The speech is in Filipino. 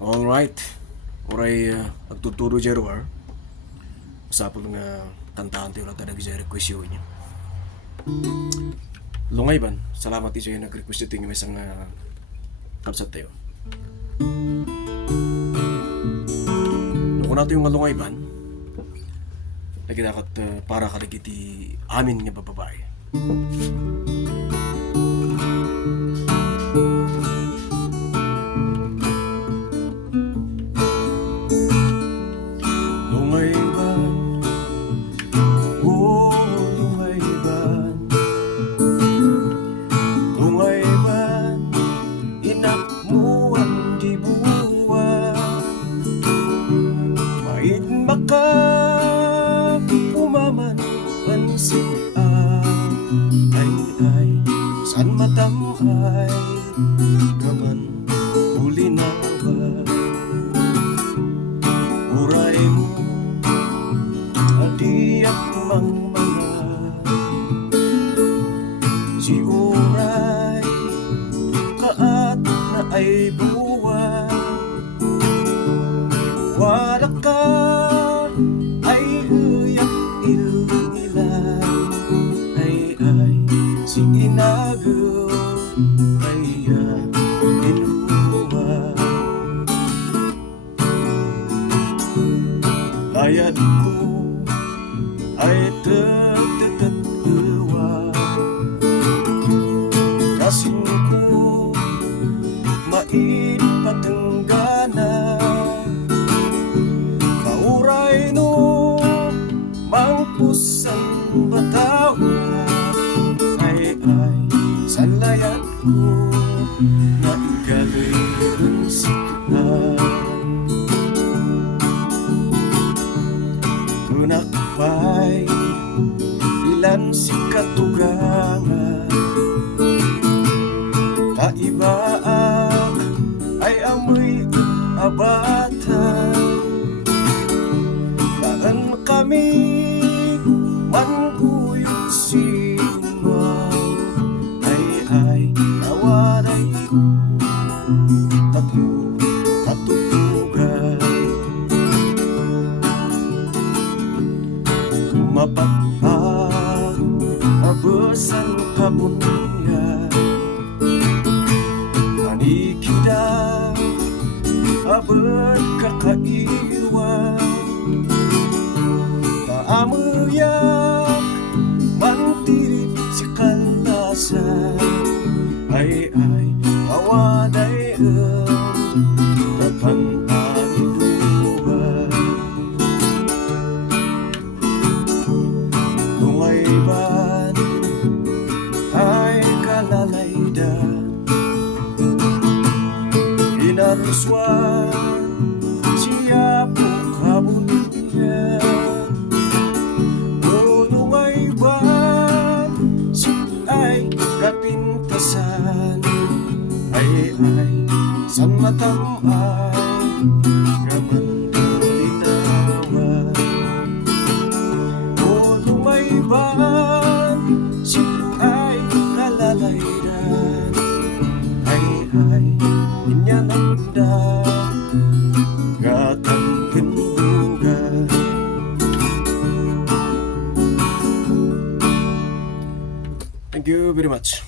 Alright. Uray agtuturo Jerwar. Usapol nga kantahan tayo lang talaga sa request yun niya. Lungay ban, salamat iso yung nag-request ito yung may isang kapsat tayo. Kung nato yung malungay ban, nagkitakat para kaligiti amin nga bababae. Lungay ban, oh lungay ban, lungay ban, inak mo ang dibuwan, mait maka umaman pansin ay san matamay gaman ulinawa uray mo adiak mang mga si uray kaat na ay buwan wala ka ay uyak ilan ay si inagaw ay inuwa layad ko ay tatatatwa kasing ko mait patenggana kauray no mangpusan batawa ay sa layad ko na igaling sila kunakpay ilan si katugangan kaibaak ay amoy abatan kaan kami mangkuyot sinuan ay nawaray katutugan mapagpag abesan kabunya manikida abad kakaiwan paamuyak mantirit si kalasan ay awaday tatang aniluwa lungay ban ay kalalaydan inaruswan siya po kabunyan o lungay ban si ay kapintasan ay sa matamay gaman linawa o lumay ban si ay kalalaydan ay inyananda gatang tindugan. Thank you very much.